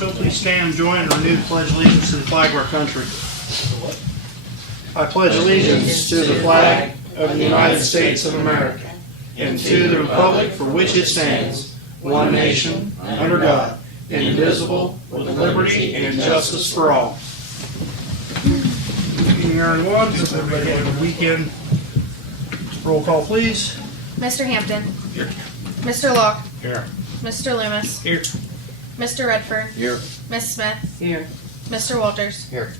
Crooksville, please stand and join and renew the pledge of allegiance to the flag of our country. I pledge allegiance to the flag of the United States of America and to the republic for which it stands, one nation, under God, indivisible, with liberty and justice for all. Aaron Woods, everybody have a weekend. Roll call, please. Mr. Hampton. Here. Mr. Locke. Here. Mr. Loomis. Here. Mr. Redfern. Here. Ms. Smith. Here. Mr. Walters. Here.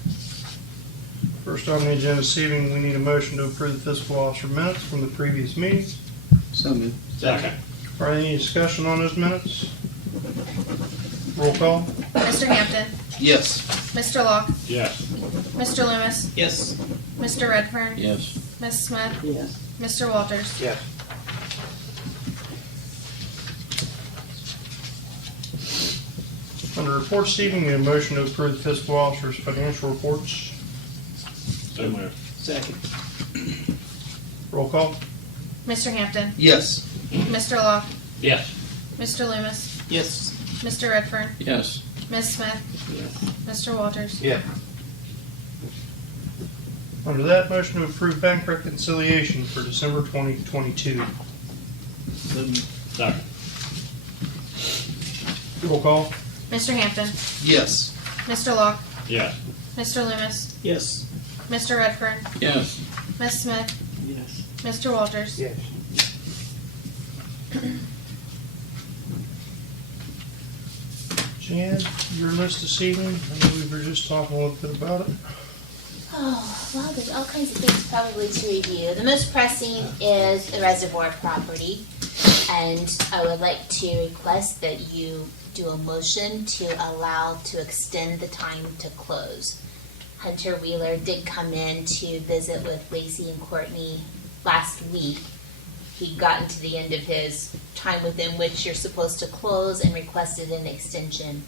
First on the agenda this evening, we need a motion to approve the fiscal officer minutes from the previous meetings. So moved. Second. All right, any discussion on those minutes? Roll call. Mr. Hampton. Yes. Mr. Locke. Yes. Mr. Loomis. Yes. Mr. Redfern. Yes. Ms. Smith. Yes. Mr. Walters. Yes. Under reports this evening, we need a motion to approve the fiscal officer's financial reports. So moved. Second. Roll call. Mr. Hampton. Yes. Mr. Locke. Yes. Mr. Loomis. Yes. Mr. Redfern. Yes. Ms. Smith. Yes. Mr. Walters. Yeah. Under that, motion to approve bank reconciliation for December 2022. Second. Roll call. Mr. Hampton. Yes. Mr. Locke. Yes. Mr. Loomis. Yes. Mr. Redfern. Yes. Ms. Smith. Yes. Mr. Walters. Yes. Jan, your list this evening, I know we were just talking a little bit about it. Oh, well, there's all kinds of things probably to review. The most pressing is the Reservoir property, and I would like to request that you do a motion to allow to extend the time to close. Hunter Wheeler did come in to visit with Lacey and Courtney last week. He'd gotten to the end of his time within which you're supposed to close and requested an extension.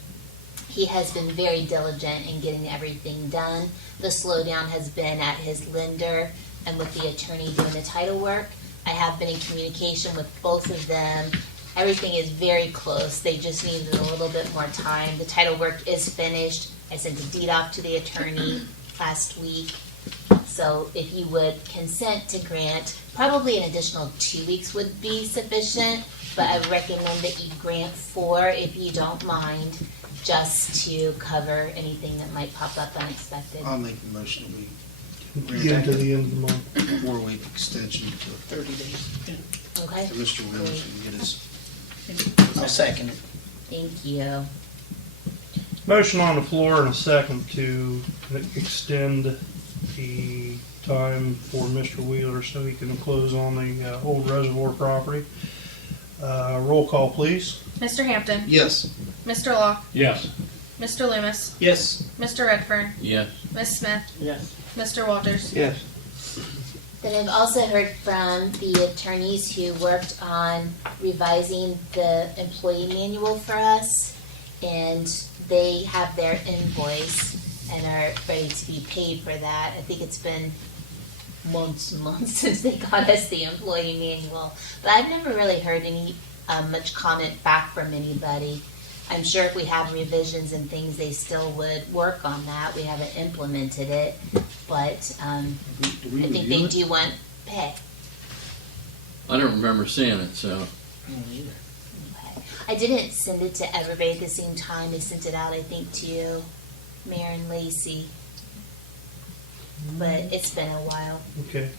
He has been very diligent in getting everything done. The slowdown has been at his lender and with the attorney doing the title work. I have been in communication with both of them. Everything is very close. They just needed a little bit more time. The title work is finished. I sent a deed off to the attorney last week. So if you would consent to grant, probably an additional 2 weeks would be sufficient, but I recommend that you grant 4 if you don't mind, just to cover anything that might pop up unexpected. I'll make the motion that we Get to the end of the month. 4-week extension to 30 days. Okay? So Mr. Williams can get his. I'll second it. Thank you. Motion on the floor and a second to extend the time for Mr. Wheeler so he can close on the old Reservoir property. Roll call, please. Mr. Hampton. Yes. Mr. Locke. Yes. Mr. Loomis. Yes. Mr. Redfern. Yes. Ms. Smith. Yes. Mr. Walters. Yes. Then I've also heard from the attorneys who worked on revising the employee manual for us, and they have their invoice and are ready to be paid for that. I think it's been months and months since they got us the employee manual, but I've never really heard any much comment back from anybody. I'm sure if we have revisions and things, they still would work on that. We haven't implemented it, but I think they do want pay. I don't remember seeing it, so. Okay. I didn't send it to everybody at the same time. They sent it out, I think, to Mayor and Lacey, but it's been a while. Okay.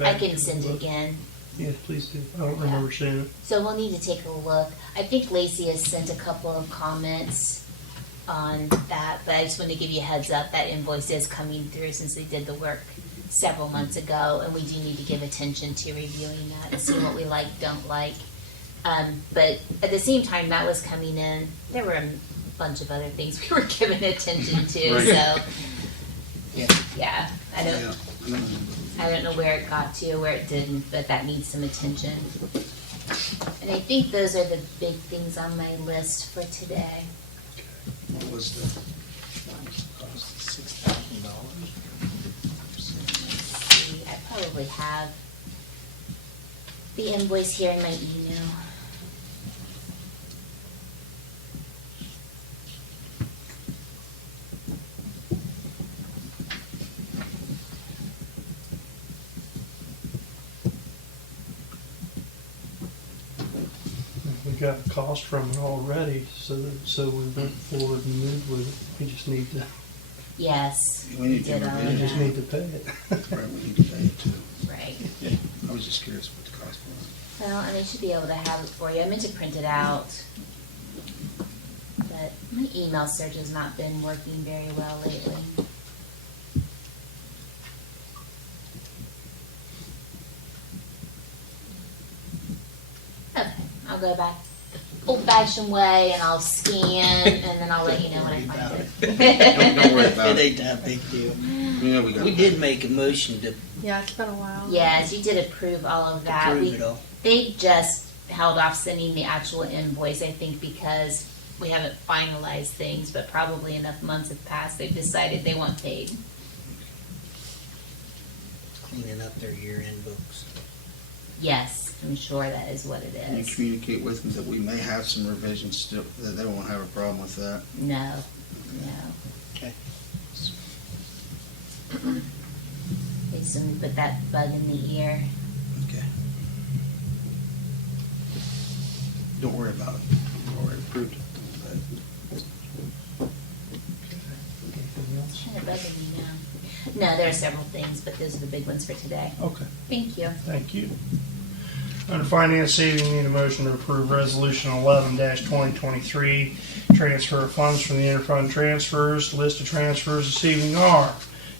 I can send it again. Yeah, please do. I don't remember seeing it. So we'll need to take a look. I think Lacey has sent a couple of comments on that, but I just wanted to give you a heads up. That invoice is coming through since they did the work several months ago, and we do need to give attention to reviewing that and seeing what we like, don't like. But at the same time that was coming in, there were a bunch of other things we were giving attention to. Right. So Yeah. I don't know where it got to, where it didn't, but that needs some attention. And I think those are the big things on my list for today. What was the cost? $6,000? Let's see, I probably have the invoice here in my email. got the cost from it already, so we went forward and moved with it. We just need to, Yes. We need to did all we of review just that. need to pay it. Right, we need to pay it too. Right. I was just curious what the cost was. Well, and they should be able to have it for you. I meant to print it out, but my email search has not been working very well lately. Okay, I'll go back old-fashioned way and I'll scan and then I'll let you know when I find it. Don't worry about It it. ain't that big deal. You know we got. We did make a motion to Yeah, it's been a while. Yes, you did approve all of that. approve it all. They just held off sending the actual invoice, I think, because we haven't finalized things, but probably enough months have passed, they've decided they want paid. Cleaning up their year-end books. Yes, I'm sure that is what it Can you is. communicate with them that we may have some revisions still, that they won't have a problem with that? No, no. Okay. They soon put that bug in the ear. Okay. Don't worry about it. We already approved it. Anything else? Kind of bugging me now. No, there are several things, but those are the big ones for today. Okay, Thank you. thank you. Under Finance Saving, need a motion to approve Resolution 11-2023, transfer of funds from the interfund transfers. List of transfers this evening are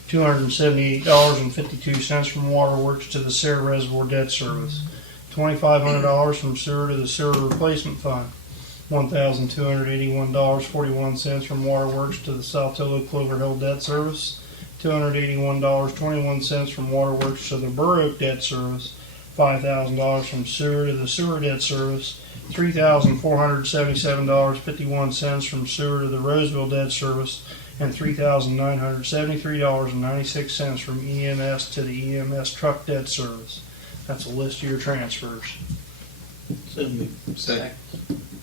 $278.52 from Waterworks to the Sarah Reservoir Debt Service, $2,500 from Sewer to the Sewer Replacement Fund, $1,281.41 from Waterworks to the South Tolo Clover Hill Debt Service, $281.21 from Waterworks to the Burr Oak Debt Service, $5,000 from Sewer to the Sewer Debt Service, $3,477.51 from Sewer to the Roseville Debt Service, and $3,973.96 from EMS to the EMS Truck Debt Service. That's a list of your transfers. So moved. Second.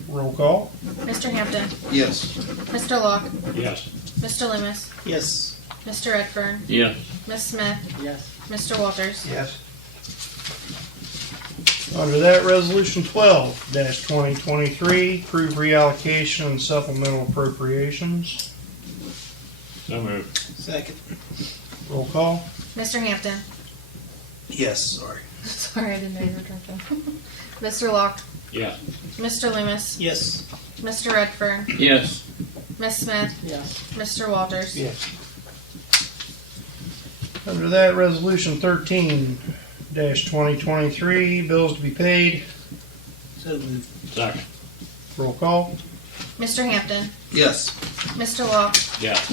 Roll call. Mr. Hampton, Yes. Mr. Locke, Yes. Mr. Loomis, Yes. Mr. Redfern, Yes. Miss Smith, Yes. Mr. Walters. Yes. Under that, Resolution 12-2023, approve reallocation and supplemental appropriations. So moved. Second. Roll call. Mr. Hampton, Yes, sorry. sorry, I didn't know you were drinking. Mr. Locke, Yes. Mr. Loomis, Yes. Mr. Redfern, Yes. Miss Smith, Yes. Mr. Walters. Yes. Under that, Resolution 13-2023, bills to be paid. So moved. Second. Roll call. Mr. Hampton, Yes. Mr. Locke, Yes.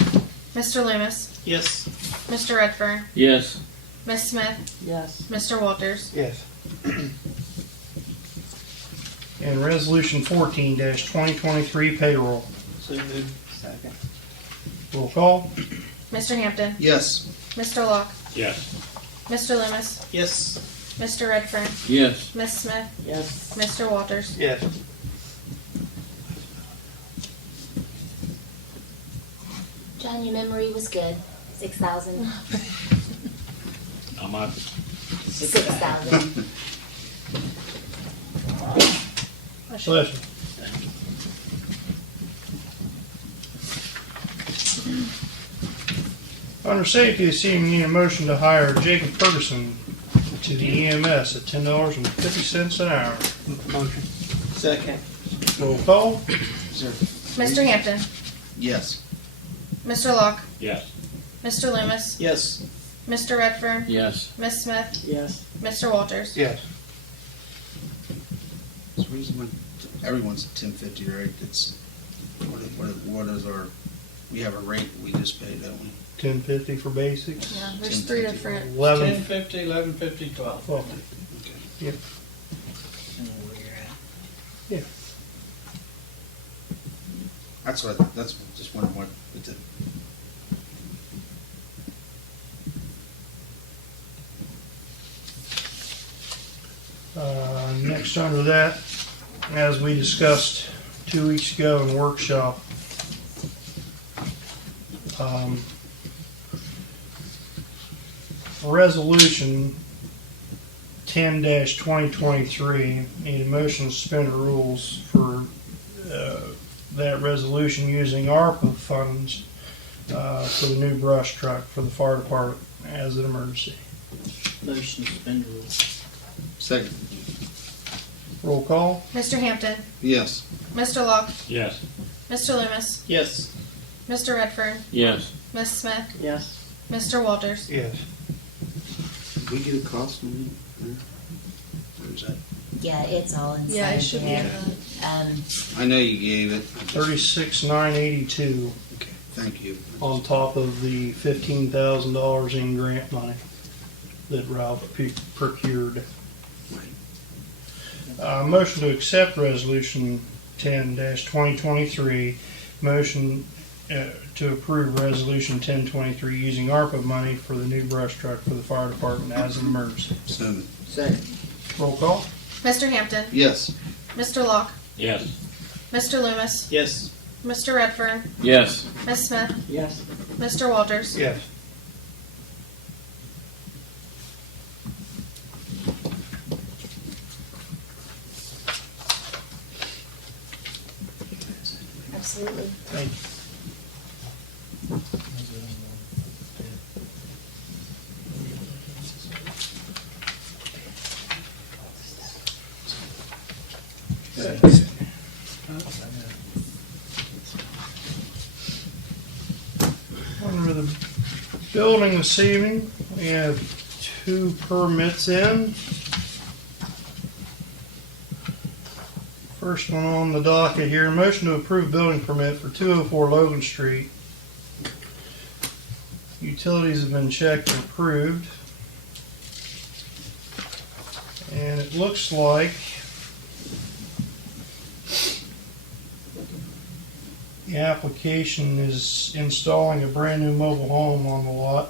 Mr. Loomis, Yes. Mr. Redfern, Yes. Miss Smith, Yes. Mr. Walters. Yes. And Resolution 14-2023, payroll. So moved. Second. Roll call. Mr. Hampton, Yes. Mr. Locke, Yes. Mr. Loomis, Yes. Mr. Redfern, Yes. Miss Smith, Yes. Mr. Walters. Yes. John, your memory was good. 6,000. Not much. 6,000. Bless you. Under safety, this evening, need a motion to hire Jacob Ferguson to the EMS at $10.50 an hour. Motion. Second. Roll call. Is there- Mr. Hampton, Yes. Mr. Locke, Yes. Mr. Loomis, Yes. Mr. Redfern, Yes. Miss Smith, Yes. Mr. Walters. Yes. It's the reason when everyone's at 1050, right? It's, what is our, we have a rate we just pay, don't we? $10.50 for basics. Yeah, there's three 10.50. different. 1050, 1150, 12.50. Okay. I know where you're at. That's what, that's just wondering what, with the, Next under that, as we discussed 2 weeks ago in workshop, resolution 10-2023, need a motion to suspend the rules for that resolution using ARPA funds for the new brush truck for the fire department as an emergency. Motion to suspend the rules. Second. Roll call? Mr. Hampton, Yes. Mr. Locke, Yes. Mr. Loomis, Yes. Mr. Redfern, yes, Ms. Smith, Yes. Mr. Walters. Yes. Did we get a cost on it? Where's that? Yeah, it's all inside Yeah, it should be in there. the, I know you gave it. 36,982 Okay, thank you. on top of the $15,000 in grant money that Ralph procured. Motion to accept resolution 10-2023. Motion to approve resolution 1023 using ARPA money for the new brush truck for the fire department as an emergency. So moved. Second. Roll call? Mr. Hampton, Yes. Mr. Locke, Yes. Mr. Loomis, Yes. Mr. Redfern, yes, Ms. Smith, Yes. Mr. Walters. Yes. Absolutely. Thank you. Under the building this evening, we have 2 permits in. First one on the docket here, motion to approve building permit for 204 Logan Street. Utilities have been checked and approved. And it looks like the application is installing a brand new mobile home on the lot.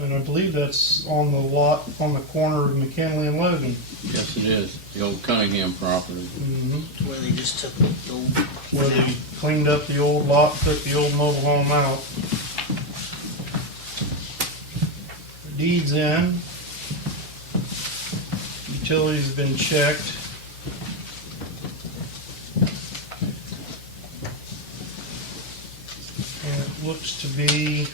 And I believe that's on the lot on the corner of McKinley and Logan. yes it is, the old Cunningham property. Mm-hmm. Where they just took the old. Where they cleaned up the old lot, took the old mobile home out. Deeds in. Utilities have been checked. And it looks to be,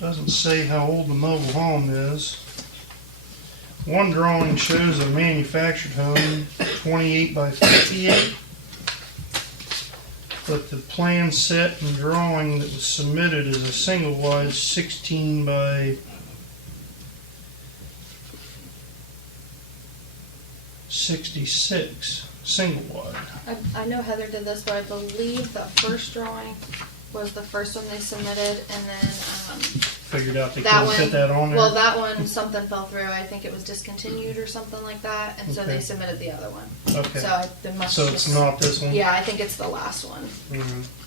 doesn't say how old the mobile home is. One drawing shows a manufactured home, 28 by 58. But the plan set and drawing that was submitted is a single wide 16 by 66, single wide. I know Heather did this, but I believe the first drawing was the first one they submitted, and then, Figured out they that couldn't fit one, that on there. well, that one, something fell through. I think it was discontinued or something like that, and so they Okay. submitted the other one. Okay. So they must So just, it's not this one? yeah, I think it's the last one.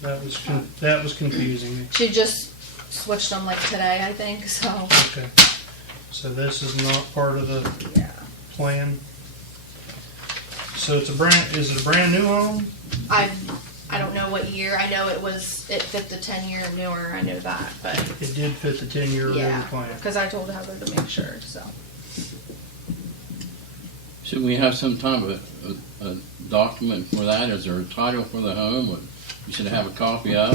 That was confusing me. She just switched them like today, I think, so, Okay. So this is not part of the yeah. plan? So it's is it a brand new home? I don't know what year. I know it fit the 10-year newer, I know that, but It did fit the 10-year yeah, plan. because I told Heather to make sure, so. Should we have some type of a document for that? Is there a title for the home? Or you should have a copy of?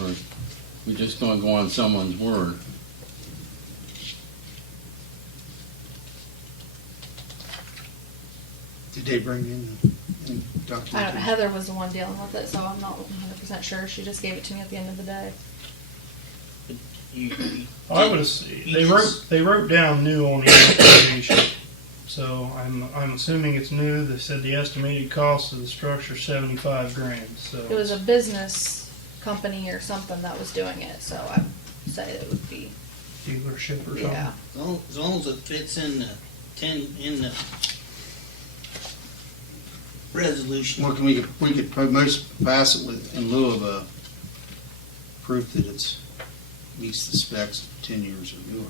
Or we just gonna go on someone's word? Did they bring in I don't, documentation? Heather was the one dealing with it, so I'm not 100% sure. She just gave it to me at the end of the day. I would have, they wrote down new on the application. So I'm assuming it's new. They said the estimated cost of the structure $75,000. So It was a business company or something that was doing it, so I would say it would be, dealership or something. yeah. As long as it fits in the resolution. Well, we could most pass it with, in lieu of a proof that it's meets the specs of 10 years or newer.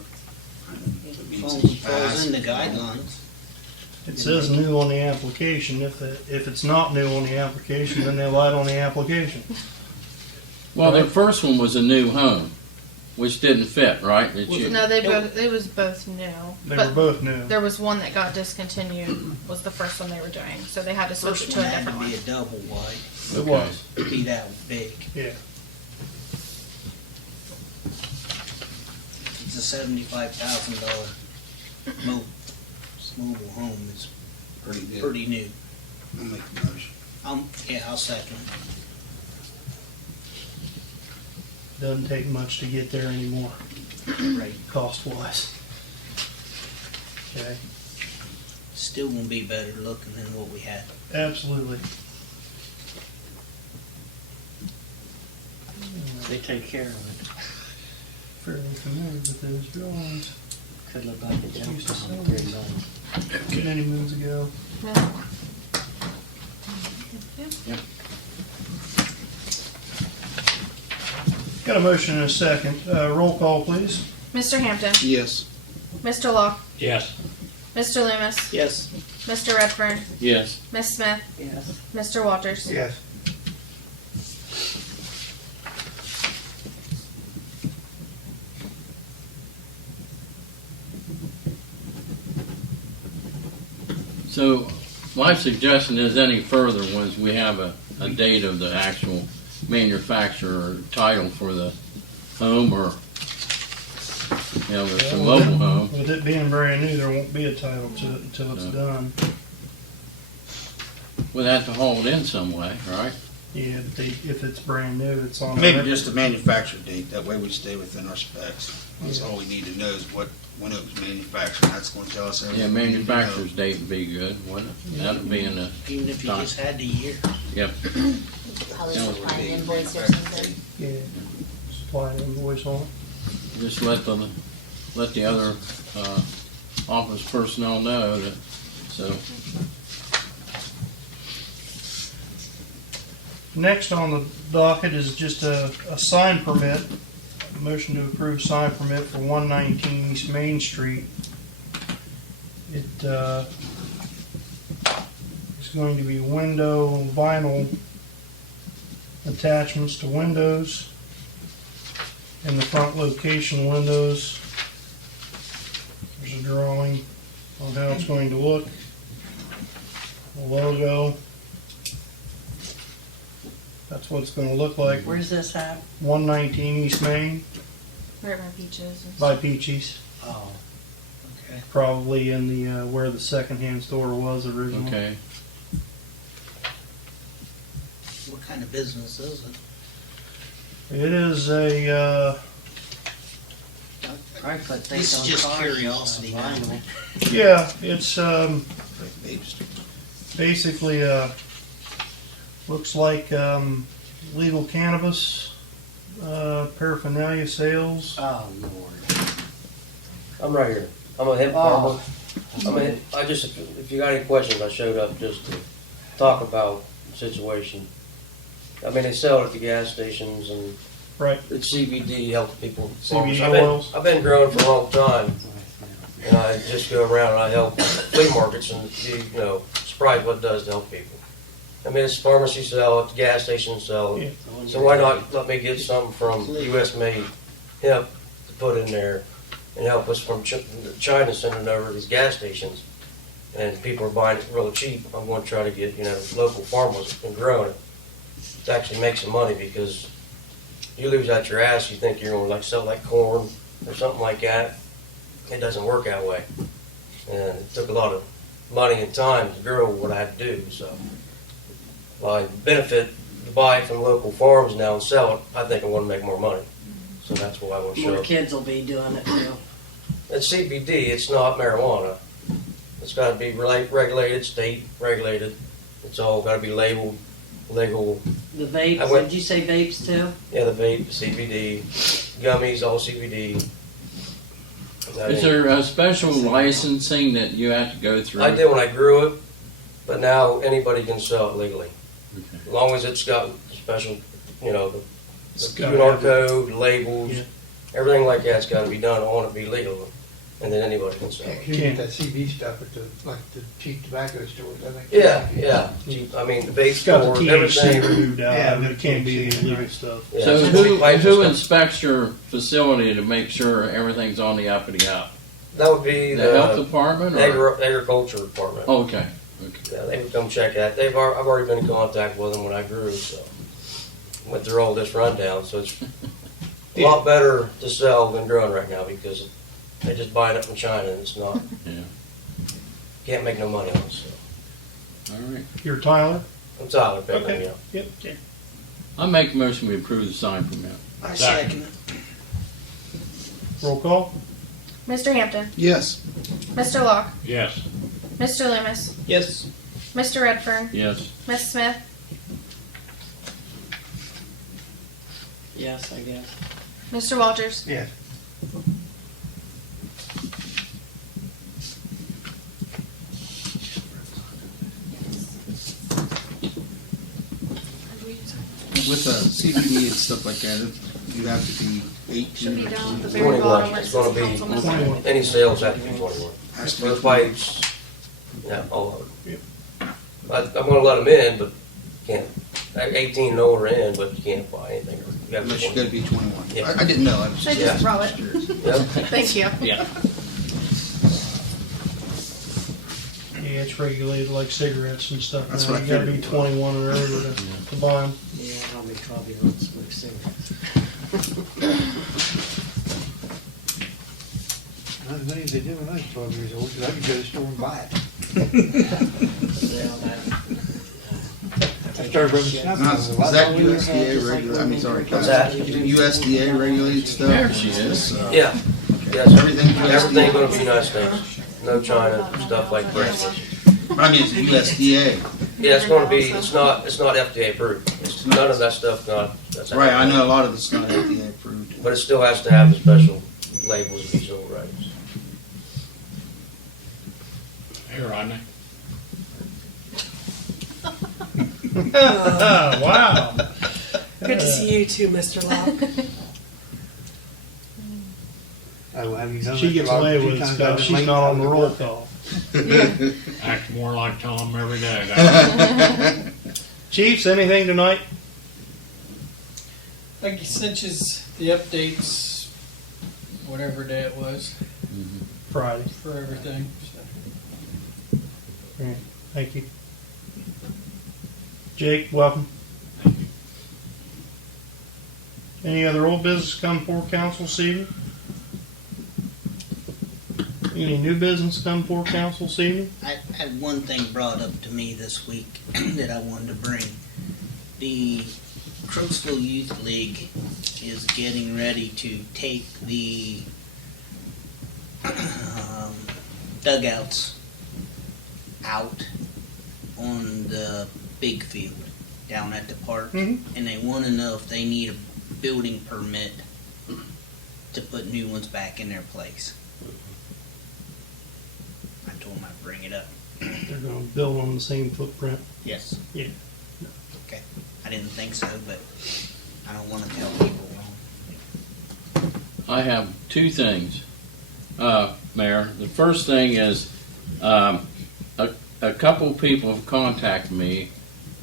As long as it falls in the guidelines. It says new on the application. If it's not new on the application, then they lied on the application. Well, the first one was a new home, which didn't fit, right? That you- No, it was both new. They but were both new. there was one that got discontinued, was the first one they were doing, so they had to switch it First to a one had different to one. be a double wide, It was. be that big. Yeah. It's a $75,000 mobile home. It's Pretty good. pretty new. I'll make a motion. I'll second. Doesn't take much to get there anymore, Right. cost wise. Okay. Still gonna be better looking than what we had. Absolutely. They take care of it. Fairly familiar with those drawings. Could look like a jump Used to on sell $3. Many moons ago. Got a motion and a second. Roll call, please. Mr. Hampton, Yes. Mr. Locke, Yes. Mr. Loomis, Yes. Mr. Redfern, Yes. Miss Smith, Yes. Mr. Walters. Yes. So my suggestion is any further once we have a date of the actual manufacturer or title for the home or, you know, if it's a mobile home. With it being brand new, there won't be a title to it until it's No. done. We'll have to haul it in some way, right? Yeah, but if it's brand new, it's on. Maybe the just the manufacturer date, that way we stay within our specs. That's all we need to know is when it was manufactured, that's gonna tell us everything. Yeah, we need to know. manufacturer's date would be good, wouldn't it? That'd be in the, Even if you just had the year. yep. Probably That supply would be an invoice or manufacturer something. date. Yeah, supply an invoice on it. Just let the other, office personnel know that, so. Next on the docket is just a sign permit. A motion to approve sign permit for 119 East Main Street. It is going to be window vinyl attachments to windows and the front location windows. There's a drawing on how it's going to look. A logo. That's what it's going to look like. Where's this at? 119 East Main Right by Peaches. by Peachy's. Oh, okay. Probably in the where the secondhand store was originally. Okay. What kind of business is it? It is a I put things This is on just cars, curiosity now. vinyl. yeah. It's Like Babe Street. basically looks like legal cannabis paraphernalia sales. Oh, Lord. I'm right here. I'm a hemp Oh. farmer. If you got any questions, I showed up just to talk about the situation. I mean, they sell it at the gas stations and Right. it's CBD, helps people. CBD I've been- oils. I've been growing for a long time, and I just go around and I help flea markets and surprised what it does to help people. I mean, it's pharmacy sell it, gas stations sell it. Yeah. So why not let me get something from U.S. made hemp to put in there and help us from China sending it over to these gas stations, and people are buying it real cheap. I'm going to try to get local farmers and growing it to actually make some money, because you lose out your ass. You think you're going to sell like corn or something like that. It doesn't work that way, and it took a lot of money and time to grow what I had to do. So I benefit to buy it from local farms now and sell it. I think I want to make more money. So that's why I want to show More it. kids will be doing it too. It's CBD, it's not marijuana. It's got to be regulated, state regulated. It's all got to be labeled, legal. The vapes, I went- did you say vapes too? Yeah, the vape, CBD, gummies, all CBD. Is there a special licensing that you have to go through? I did when I grew it, but now anybody can sell it legally. Okay. As long as it's got special, the It's gotta QR have- code, labels, Yeah. everything like that's got to be done. I want it to be legal. and then anybody can sell Yeah, it. 'cause you get that CB stuff at the, like the cheap tobacco stores, I think. Yeah. I mean, the vape It's got the stores, THC everything. removed out, Yeah, but it can't be the THC, illegal right. stuff. Yeah, So it's big pipes and who stuff. inspects your facility to make sure everything's on the uppity up? That would be The health the department or? agriculture department. Oh, okay, okay. Yeah, they would come check that. I've already been in contact with them when I grew, so went through all this rundown. So it's a lot better to sell than growing right now because they just buy it up from China and it's not. Yeah. Can't make no money on it. So All right. You're Tyler? I'm Tyler Pickman, Okay. yeah. Yep. I make a motion we approve the sign permit. I Second. second it. Roll call? Mr. Hampton, Yes. Mr. Locke, Yes. Mr. Loomis, Yes. Mr. Redfern, Yes. Miss Smith, Yes, I guess. Mr. Walters. Yes. With CBD and stuff like that, you have to be Should 18 be or down at the something. very 21. bottom where it It's says gonna be council member. 21. Any sales have to be 21. Has to For the be pipes, yeah, all of it. I'm gonna let them in, but can't, 18 and older in, but you can't buy anything. You have Unless you to gotta be 21. Yeah. I didn't know. I was Should I just just throw it? Yep. Thank you. Yeah. Yeah, it's regulated like cigarettes and stuff. That's now. what I You gotta be figured it was. 21 or over to buy them. Yeah, I'll be 12 year olds with cigarettes. None of the things they do when I was 12 years old, because I could go to the store and buy it. I started rubbing snuff. Now, on is it. A lot that longer. USDA regulated? I mean, sorry, What's that? USDA regulated stuff? There she is. Yeah, yes, Everything everything USDA? gonna be United States, no China, stuff like that. I mean, it's USDA. Yeah, it's gonna be, it's not FDA approved. It's none of that stuff that's. Right, I know a lot of it's not FDA approved. But it still has to have the special labels to be sold right. Hey, Rodney. Wow. Good to see you too, Mr. Locke. I will have you know. She Mr. gets Locke, away a few with times stuff. I've been She's late not on from the roll work. call. Act more like Tom every day. That's Chiefs, anything tonight? I sent you the updates, whatever day it was, Friday. for everything. So. All right, thank you. Jake, welcome. Any other old business come before council this evening? Any new business come before council this evening? I had one thing brought up to me this week that I wanted to bring. The Crooksville Youth League is getting ready to take the dugouts out on the big field down at the park, Mhm. and they want to know if they need a building permit to put new ones back in their place. I told them I'd bring it up. They're gonna build on the same footprint. Yes. Yeah. Okay. I didn't think so, but I don't want to tell people wrong. I have two things, Mayor. The first thing is a couple people have contacted me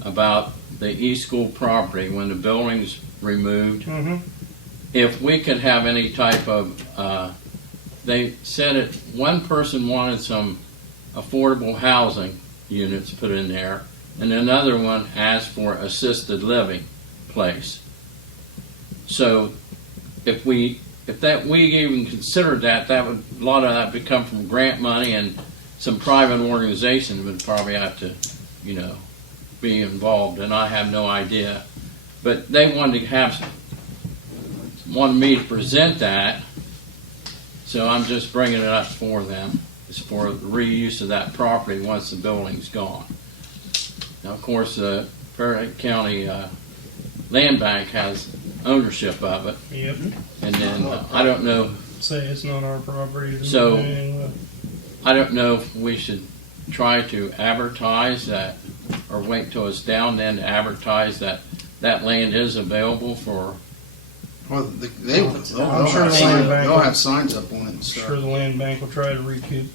about the East School property when the building's removed. Mm-hmm. If we could have any type of, they said it, one person wanted some affordable housing units put in there, and another one asked for assisted living place. So if we even considered that, that would, a lot of that would come from grant money, and some private organizations would probably have to, be involved, and I have no idea. But they wanted me to present that, so I'm just bringing it up for them. It's for the reuse of that property once the building's gone. Now, of course, the Frederick County Land Bank has ownership of it, Yep. and then I don't know. Say it's not our property. So- Anyway. I don't know if we should try to advertise that, or wait till it's down then to advertise that that land is available for Well, they will. I'm sure the land bank They'll will- have signs up on it and I'm stuff. sure the land bank will try to recoup.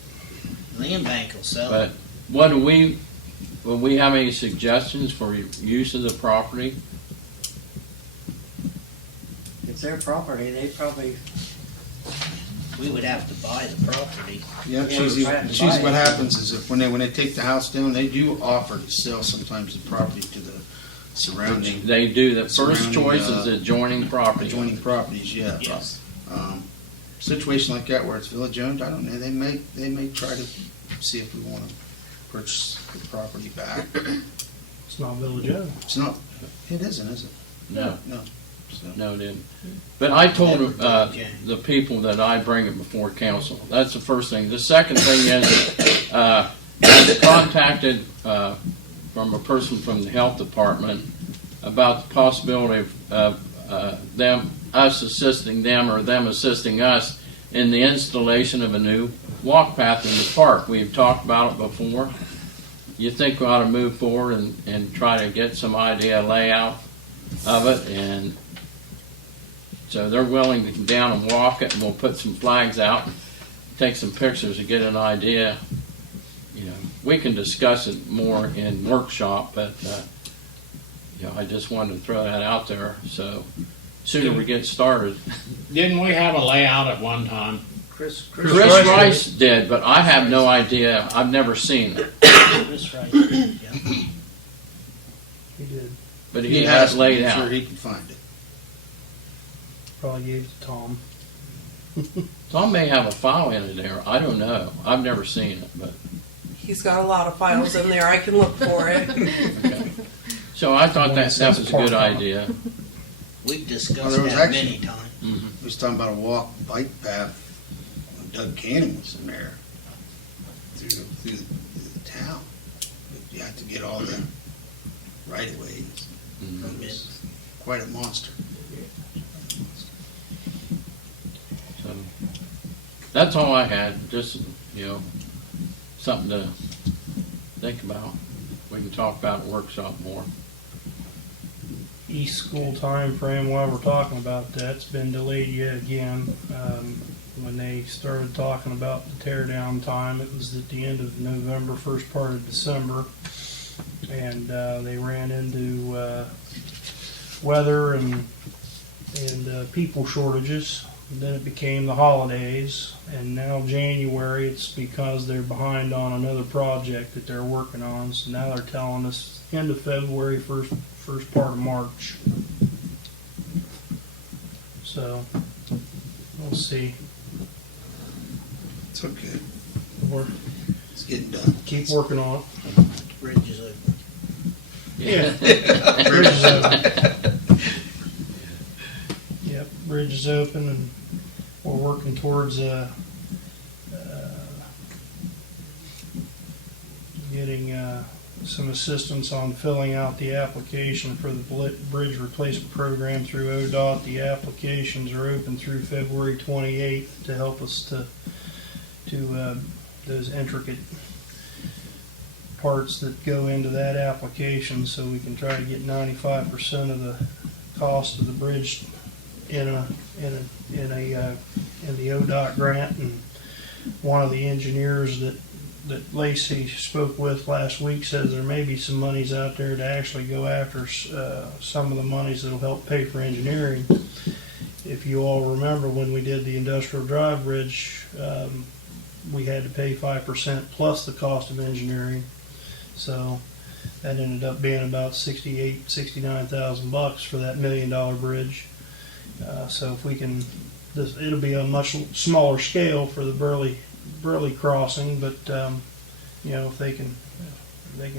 Land bank will sell But it. what will we have any suggestions for use of the property? It's their property, they probably, We would have to buy the property. Yeah, Yeah, usually, we're trying to usually buy what it. happens is if when they take the house down, they do offer to sell sometimes the property to the surrounding They do, the first Surrounding, choice is adjoining property. adjoining properties, yeah. Yes. Situation like that where it's village owned, I don't know, they may try to see if we want to purchase the property back. It's not village owned. It's not, it isn't, is it? No, No. So, no, it didn't. But I told Okay. the people that I bring it before council. That's the first thing. The second thing is, I contacted from a person from the health department about the possibility of us assisting them or them assisting us in the installation of a new walk path in the park. We've talked about it before. You think we ought to move forward and try to get some idea layout of it, and so they're willing to come down and walk it, and we'll put some flags out, take some pictures to get an idea. You know, we can discuss it more in workshop, but you know, I just wanted to throw that out there. So sooner we get started. Didn't we have a layout at one time? Chris Chris Rice did, but I have no idea. I've never seen it, Chris Rice, yeah. He did. but he has it laid I'm sure out. he can find it. Probably gave it to Tom. Tom may have a file in it there. I don't know. I've never seen it, but he's got a lot of files in there. I can look for it. okay. So I thought that was a good idea. We've Oh, discussed there was that actually- many times. We was talking about a bike path when Doug Cannon was in there through the town. But you have to get all the right of ways. Mhm. It's quite a monster. So that's all I had. Just, you know, something to think about. We can talk about it at workshop more. East school time frame, while we're talking about that, it's been delayed yet again. When they started talking about the tear down time, it was at the end of November, first part of December. And they ran into weather and people shortages. And then it became the holidays, and now January, it's because they're behind on another project that they're working on. So now they're telling us end of February, first part of March. So we'll see. It's okay. We're It's getting done. keep working on it. Bridge is open. Yeah. Bridge is open. Yep, bridge is open, and we're working towards getting some assistance on filling out the application for the bridge replacement program through ODOT. The applications are open through February 28th to help us to those intricate parts that go into that application, so we can try to get 95% of the cost of the bridge in the ODOT grant. And one of the engineers that Lacey spoke with last week says there may be some monies out there to actually go after some of the monies that'll help pay for engineering. If you all remember when we did the Industrial Drive Bridge, we had to pay 5% plus the cost of engineering. So that ended up being about $69,000 for that $1 million bridge. So if we can, it'll be a much smaller scale for the Burley crossing, but you know, if they can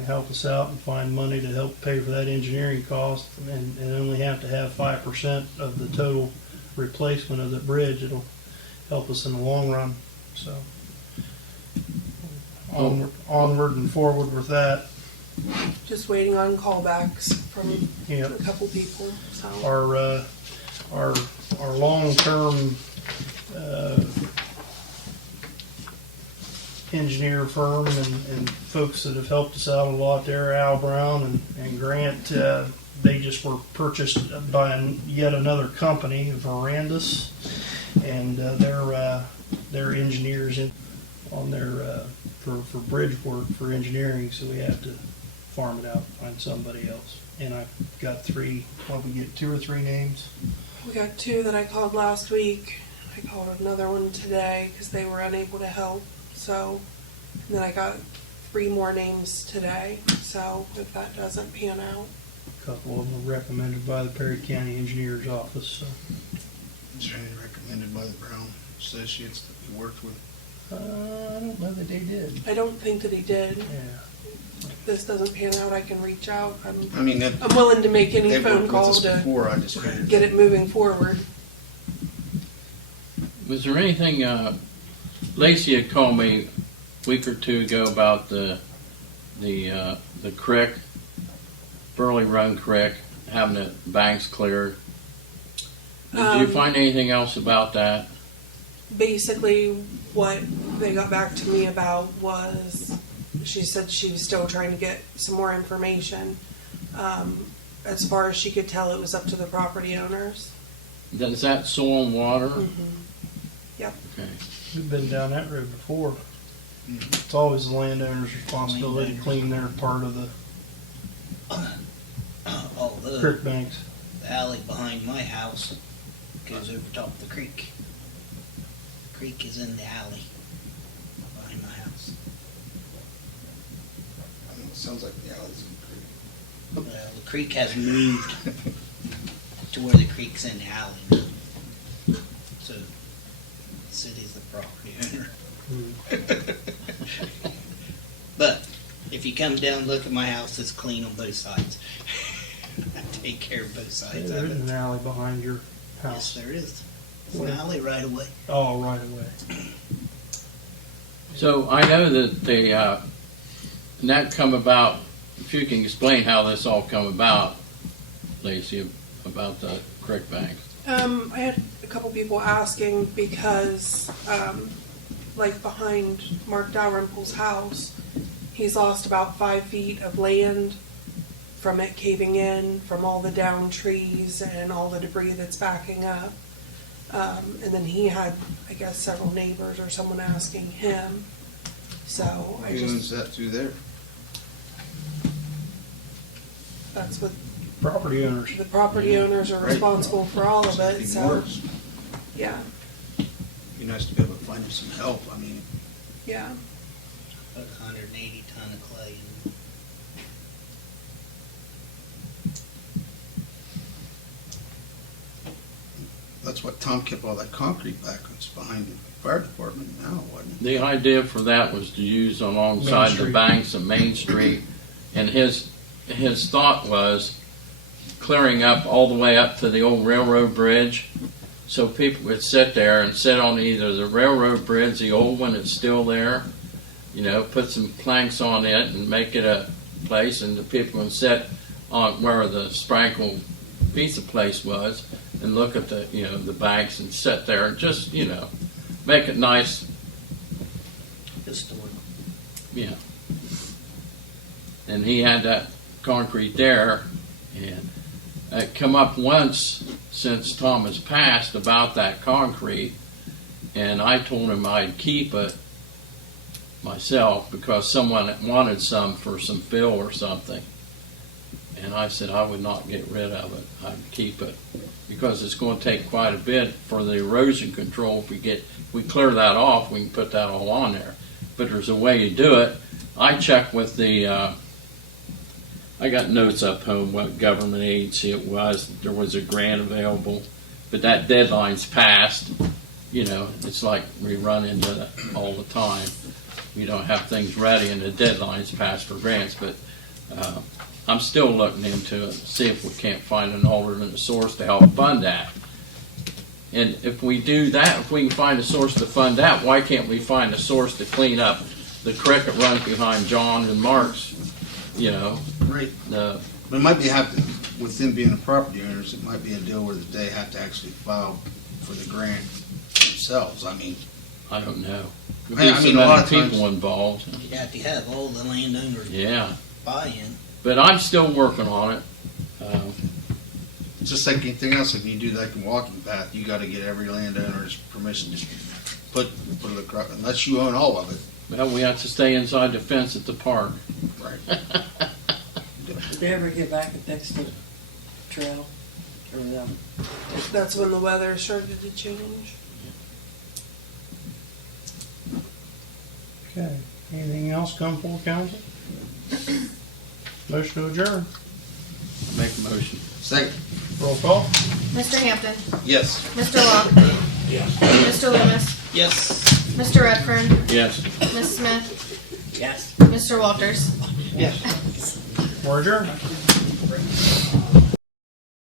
help us out and find money to help pay for that engineering cost, and only have to have 5% of the total replacement of the bridge, it'll help us in the long run. So onward and forward with that. Just waiting on callbacks from Yep. a couple people. So Our long-term engineer firm and folks that have helped us out a lot there, Al Brown and Grant, they just were purchased by yet another company, Verandis, and they're engineers on their for bridge work for engineering. So we have to farm it out, find somebody else. And I've got three. Well, we get 2 or 3 names. We got 2 that I called last week. I called another one today because they were unable to help. So, and then I got 3 more names today. So if that doesn't pan out. A couple of them were recommended by the Perry County Engineer's Office. So. Is there any recommended by the Brown Associates that we worked with? I don't know that they did. I don't think that he did. Yeah. If this doesn't pan out, I can reach out. I'm I'm willing to make any they've phone worked call with us to before. I just figured get it moving forward. Was there anything, Lacey had called me a week or 2 ago about the creek, Burley Run Creek, having the banks cleared. Did you find anything else about that? Basically, what they got back to me about was, she said she was still trying to get some more information. As far as she could tell, it was up to the property owners. Is that soil and water? Mm-hmm. Yep. Okay. We've been down that road before. It's always the landowner's responsibility to clean their part of the creek banks. The alley behind my house goes over top of the creek. The creek is in the alley behind my house. it sounds like the alley's in the creek. The creek has moved to where the creek's in the alley now. So the city's the property owner. But if you come down and look at my house, it's clean on both sides. I take care of both sides There of is it. an alley behind your Yes, house. there is. It's an Where? alley right away. Oh, right away. So I know that and that come about, if you can explain how this all come about, Lacey, about the creek banks. I had a couple people asking because, like behind Mark Dalrymple's house, he's lost about 5 feet of land from it caving in, from all the down trees and all the debris that's backing up. And then he had, I guess, several neighbors or someone asking him. So I Who owns just, that through there? that's what Property owners. the property owners are Right. responsible for all of it, Even so, worse. yeah, Be nice to be able to find him some help. I mean, yeah. About 180 ton of clay in it. that's what Tom kept all that concrete back. It's behind the fire department now, wasn't it? The idea for that was to use alongside Main the Street. banks of Main Street, and his thought was clearing up all the way up to the old railroad bridge, so people could sit there and sit on either the railroad bridge, the old one that's still there, put some planks on it and make it a place, and the people can sit on where the Sprankle pizza place was and look at the the banks and sit there and just make it nice. Historic. Yeah. And he had that concrete there, and it come up once since Thomas passed about that concrete, and I told him I'd keep it myself because someone wanted some for some fill or something. And I said I would not get rid of it. I'd keep it because it's going to take quite a bit for the erosion control. If we clear that off, we can put that all on there. But there's a way to do it. I checked with I got notes up home what government agency it was. There was a grant available, but that deadline's passed. It's like we run into that all the time. We don't have things ready and the deadline's passed for grants, but I'm still looking into it, see if we can't find an alternate source to help fund that. And if we do that, if we can find a source to fund that, why can't we find a source to clean up the creek that runs behind John and Mark's? Right. But it might be with them being the property owners, it might be a deal where they have to actually file for the grant themselves. I mean, I don't know. I There's mean, so a lot many of people times- You'd have to have all the landowners Yeah, buy in. but I'm still working on it. Just like anything else, if you do like a walking path, you gotta get every landowner's permission to put it across, unless you own all of it. Well, we have to stay inside the fence at the park. Right. Did they ever get back and fix the trail? Or that? That's when the weather started to change. Okay, anything else come for council? Motion to adjourn. Make a motion. Second. Roll call. Mr. Hampton, Yes. Mr. Locke, Yes. Mr. Loomis, Yes. Mr. Redfern, Yes. Ms. Smith, Yes. Mr. Walters. Yes. We're adjourned.